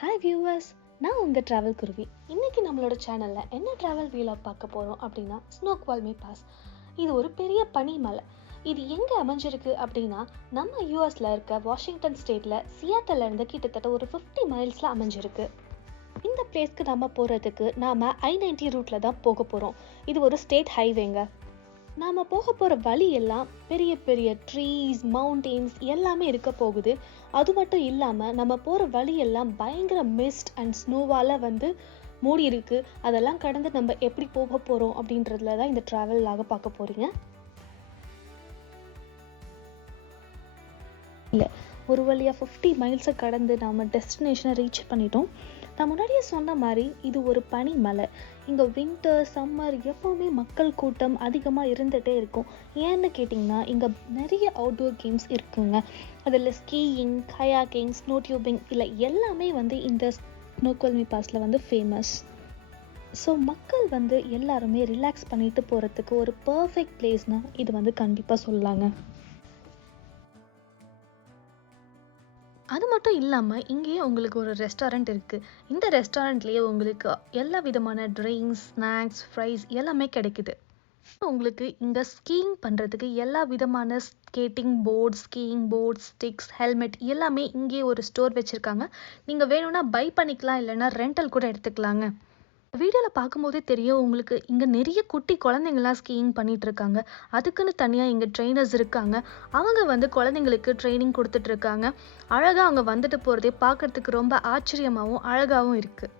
Hi viewers, நான் உங்கள் travel குருவி. இன்றைக்கி நம்மளோட சேனலில் என்ன ட்ராவல் வீலாக பார்க்க போகிறோம் அப்படின்னா ஸ்னோக்வால்மி பாஸ். இது ஒரு பெரிய பனிமலை. இது எங்கே அமைஞ்சிருக்கு அப்படின்னா நம்ம யூஎஸில் இருக்க வாஷிங்டன் ஸ்டேட்டில் சியாட்டல்லேருந்து கிட்டத்தட்ட ஒரு 50 மைல்ஸில் அமைஞ்சிருக்கு. இந்த பிளேஸ்க்கு நம்ம போகிறதுக்கு நாம் I-90 ரூட்டில் தான் போக போகிறோம். இது ஒரு ஸ்டேட் ஹைவேங்க. நாம் போக போகிற வழி எல்லாம் பெரிய பெரிய ட்ரீஸ், மவுண்டெயின்ஸ் எல்லாமே இருக்க போகுது. அது மட்டும் இல்லாமல் நம்ம போகிற வழியெல்லாம் பயங்கர மிஸ்ட் அண்ட் ஸ்னோவால் மூடி இருக்கு. அதெல்லாம் கடந்து நம்ம எப்படி போக போகிறோம் அப்படின்றதுல தான் இந்த ட்ராவலாக பார்க்க போகிறீங்க. இல்லை, ஒரு வழியாக 50 மைல்ஸை கடந்து நாம் டெஸ்டினேஷனை ரீச் பண்ணிட்டோம். நான் முன்னாடியே சொன்ன மாதிரி இது ஒரு பனிமலை. இங்கே வின்டர், சம்மர் எப்போவுமே மக்கள் கூட்டம் அதிகமாக இருந்துகிட்டே இருக்கும். ஏன்னு கேட்டிங்கன்னா இங்கே நிறைய அவுட்டோர் கேம்ஸ் இருக்குங்க. அதில் ஸ்கீயிங், கயாக்கிங், ஸ்னோ டியூபிங் இல்லை எல்லாமே இந்த ஸ்னோக்வால்மி பாஸில் ஃபேமஸ். ஸோ மக்கள் எல்லாருமே ரிலாக்ஸ் பண்ணிட்டு போகிறதுக்கு ஒரு பர்ஃபெக்ட் பிளேஸ்னால் இது கண்டிப்பாக சொல்லலாங்க. அது மட்டும் இல்லாமல் இங்கேயே உங்களுக்கு ஒரு ரெஸ்டாரண்ட் இருக்குது. இந்த ரெஸ்டாரண்ட்லேயே உங்களுக்கு எல்லா விதமான ட்ரிங்க்ஸ், ஸ்நாக்ஸ், ஃப்ரைஸ் எல்லாமே கிடைக்குது. உங்களுக்கு இங்கே ஸ்கீயிங் பண்ணுறதுக்கு எல்லா விதமான skating boards, skiing boards, sticks, helmet எல்லாமே இங்கேயே ஒரு ஸ்டோர் வச்சுருக்காங்க. நீங்கள் வேணும்னா பை பண்ணிக்கலாம், இல்லைன்னா ரெண்டல் கூட எடுத்துக்கலாங்க. வீடியோவில் பார்க்கும்போதே தெரியும் உங்களுக்கு இங்கே நிறைய குட்டி குழந்தைங்களாம் ஸ்கீயிங் பண்ணிட்டு இருக்காங்க. அதுக்குன்னு தனியாக இங்கே ட்ரெயினர்ஸ் இருக்காங்க. அவங்க குழந்தைங்களுக்கு ட்ரைனிங் கொடுத்துட்டு இருக்காங்க. அழகாக அவங்க வந்துட்டு போகிறதே பார்க்கறதுக்கு ரொம்ப ஆச்சரியமாகவும் அழகாகவும் இருக்குது.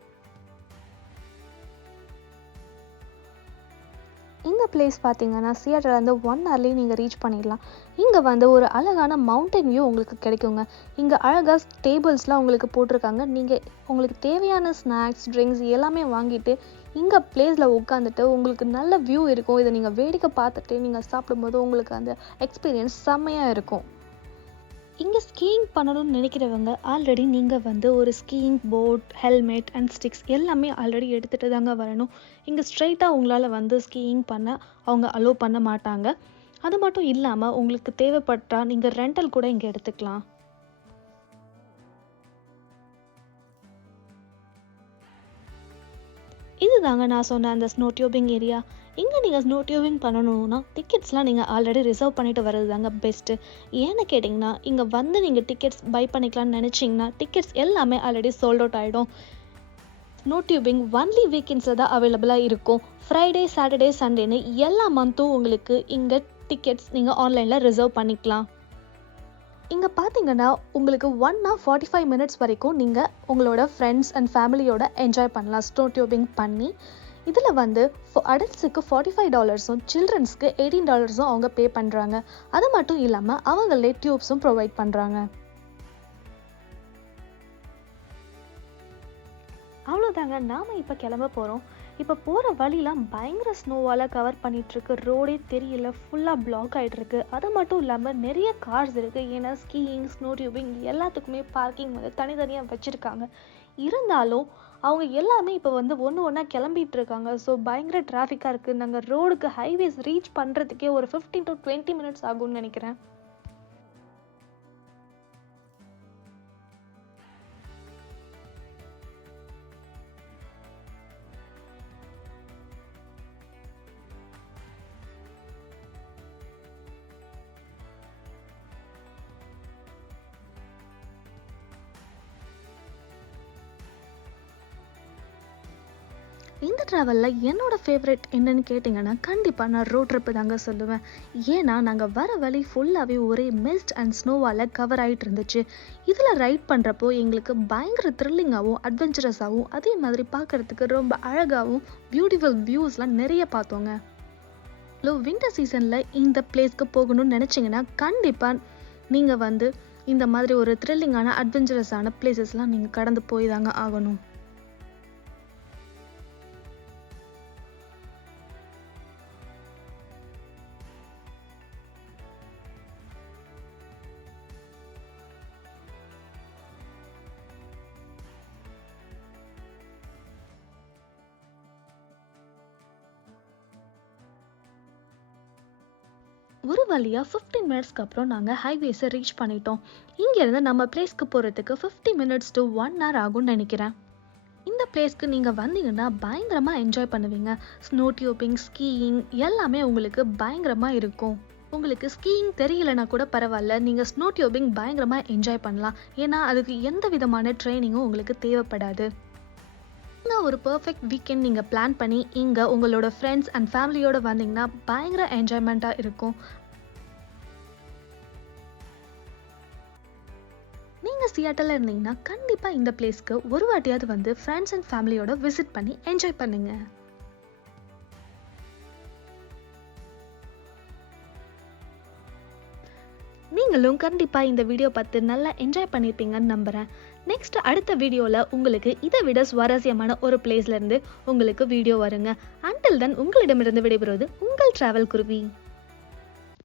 இந்த பிளேஸ் பார்த்தீங்கன்னா சியாட்டல்லேருந்து 1 ஹவர்லேயே நீங்கள் ரீச் பண்ணிடலாம். இங்கே ஒரு அழகான மவுண்டன் வியூ உங்களுக்கு கிடைக்குங்க. இங்கே அழகாக டேபிள்ஸ்லாம் உங்களுக்கு போட்டிருக்காங்க. நீங்கள் உங்களுக்கு தேவையான ஸ்நாக்ஸ், ட்ரிங்க்ஸ் எல்லாமே வாங்கிட்டு இங்கே பிளேஸில் உட்காந்துட்டு உங்களுக்கு நல்ல வியூ இருக்கும். இதை நீங்கள் வேடிக்கை பார்த்துட்டு நீங்கள் சாப்பிடும்போது உங்களுக்கு அந்த எக்ஸ்பீரியன்ஸ் செம்மையாக இருக்கும். இங்கே ஸ்கீயிங் பண்ணணும்னு நினைக்கிறவங்க ஆல்ரெடி நீங்கள் ஒரு skiing board, helmet and sticks எல்லாமே ஆல்ரெடி எடுத்துகிட்டு தாங்க வரணும். இங்கே ஸ்ட்ரைட்டாக உங்களால் ஸ்கீயிங் பண்ண அவங்க அலோவ் பண்ண மாட்டாங்க. அது மட்டும் இல்லாமல் உங்களுக்கு தேவைப்பட்டால் நீங்கள் ரெண்டல் கூட இங்கே எடுத்துக்கலாம். இதுதாங்க நான் சொன்ன அந்த ஸ்னோ டியூபிங் ஏரியா. இங்கே நீங்கள் ஸ்னோ டியூபிங் பண்ணணும்னா டிக்கெட்ஸ்லாம் நீங்கள் ஆல்ரெடி ரிசர்வ் பண்ணிட்டு வர்றது தாங்க பெஸ்ட்டு. ஏன்னு கேட்டிங்கன்னா இங்கே நீங்கள் டிக்கெட்ஸ் பை பண்ணிக்கலாம்னு நினச்சிங்கன்னா டிக்கெட்ஸ் எல்லாமே ஆல்ரெடி சோல்ட் அவுட் ஆகிடும். ஸ்னோ டியூபிங் ஒன்லி வீக்கெண்ட்ஸில் தான் அவைலபிளாக இருக்கும். ஃப்ரைடே, சாட்டர்டே, சண்டேன்னு எல்லா மந்த்தும் உங்களுக்கு இங்கே டிக்கெட்ஸ் நீங்கள் ஆன்லைனில் ரிசர்வ் பண்ணிக்கலாம். இங்கே பார்த்தீங்கன்னா உங்களுக்கு 1 hour 45 minutes வரைக்கும் நீங்கள் உங்களோட ஃப்ரெண்ட்ஸ் அண்ட் ஃபேமிலியோட என்ஜாய் பண்ணலாம் ஸ்னோ டியூபிங் பண்ணி. இதில் அடல்ட்ஸுக்கு $45, சில்ட்ரன்ஸ்க்கு $18 அவங்க பே பண்ணுறாங்க. அது மட்டும் இல்லாமல் அவங்களே டியூப்ஸும் ப்ரொவைட் பண்ணுறாங்க. அவ்வளோதாங்க, நாம் இப்போ கிளம்ப போகிறோம். இப்போ போகிற வழிலாம் பயங்கர ஸ்னோவால் கவர் பண்ணிகிட்ருக்கு. ரோடே தெரியல, ஃபுல்லாக பிளாக் ஆகிட்டுருக்கு. அது மட்டும் இல்லாமல் நிறைய கார்ஸ் இருக்குது. ஏன்னா ஸ்கீயிங், ஸ்னோ டியூபிங் எல்லாத்துக்குமே பார்க்கிங் தனித்தனியாக வச்சுருக்காங்க. இருந்தாலும் அவங்க எல்லாமே இப்போ ஒன்று ஒன்றா கிளம்பிட்டு இருக்காங்க. ஸோ பயங்கர டிராஃபிக்காக இருக்குது. நாங்கள் ரோடுக்கு ஹைவேஸ் ரீச் பண்ணுறதுக்கே ஒரு 15 to 20 minutes ஆகும்னு நினைக்கிறேன். இந்த ட்ராவலில் என்னோடய ஃபேவரெட் என்னன்னு கேட்டிங்கன்னா கண்டிப்பாக நான் ரோட் ட்ரிப்பு தாங்க சொல்லுவேன். ஏன்னா நாங்கள் வர வழி ஃபுல்லாகவே ஒரே மிஸ்ட் அண்ட் ஸ்னோவால் கவர் ஆகிட்டு இருந்துச்சு. இதில் ரைட் பண்ணுறப்போ எங்களுக்கு பயங்கர த்ரில்லிங்காகவும் அட்வென்ச்சரஸாகவும் அதே மாதிரி பார்க்குறதுக்கு ரொம்ப அழகாகவும் பியூட்டிஃபுல் வியூஸ்லாம் நிறைய பார்த்தோங்க. வின்டர் சீசனில் இந்த பிளேஸ்க்கு போகணும்னு நினச்சிங்கன்னா கண்டிப்பாக நீங்கள் இந்த மாதிரி ஒரு த்ரில்லிங்கான அட்வென்ச்சரஸான பிளேசஸ்லாம் நீங்கள் கடந்து போய் தாங்க ஆகணும். ஒரு வழியாக 15 மினிட்ஸ்க்கு அப்புறம் நாங்கள் ஹைவேஸை ரீச் பண்ணிட்டோம். இங்கேருந்து நம்ம பிளேஸ்க்கு போகிறதுக்கு 50 மினிட்ஸ் to 1 hour ஆகும்னு நினைக்கிறேன். இந்த பிளேஸ்க்கு நீங்கள் வந்தீங்கன்னா பயங்கரமாக என்ஜாய் பண்ணுவீங்க. ஸ்னோ டியூபிங், ஸ்கீயிங் எல்லாமே உங்களுக்கு பயங்கரமாக இருக்கும். உங்களுக்கு ஸ்கீயிங் தெரியலனா கூட பரவாயில்ல, நீங்கள் ஸ்னோ டியூபிங் பயங்கரமாக என்ஜாய் பண்ணலாம். ஏன்னா அதுக்கு எந்த விதமான ட்ரைனிங்கும் உங்களுக்கு தேவைப்படாது. இங்கே ஒரு பர்ஃபெக்ட் வீக்கெண்ட் நீங்கள் பிளான் பண்ணி இங்கே உங்களோட ஃப்ரெண்ட்ஸ் அண்ட் ஃபேமிலியோடு வந்தீங்கன்னா பயங்கர என்ஜாய்மெண்ட்டாக இருக்கும். நீங்கள் சியாட்டலில் இருந்தீங்கன்னா கண்டிப்பாக இந்த பிளேஸ்க்கு ஒரு வாட்டியாவது வந்து ஃப்ரெண்ட்ஸ் அண்ட் ஃபேமிலியோட விசிட் பண்ணி என்ஜாய் பண்ணுங்க. நீங்களும் கண்டிப்பாக இந்த வீடியோ பார்த்து நல்லா என்ஜாய் பண்ணியிருப்பீங்கன்னு நம்புகிறேன். நெக்ஸ்ட் அடுத்த வீடியோவில் உங்களுக்கு இதை விட சுவாரஸ்யமான ஒரு பிளேஸ்லேருந்து உங்களுக்கு வீடியோ வருங்க. அன்டில் தென் உங்களிடமிருந்து விடைபெறுவது உங்கள் டிராவல் குருவி.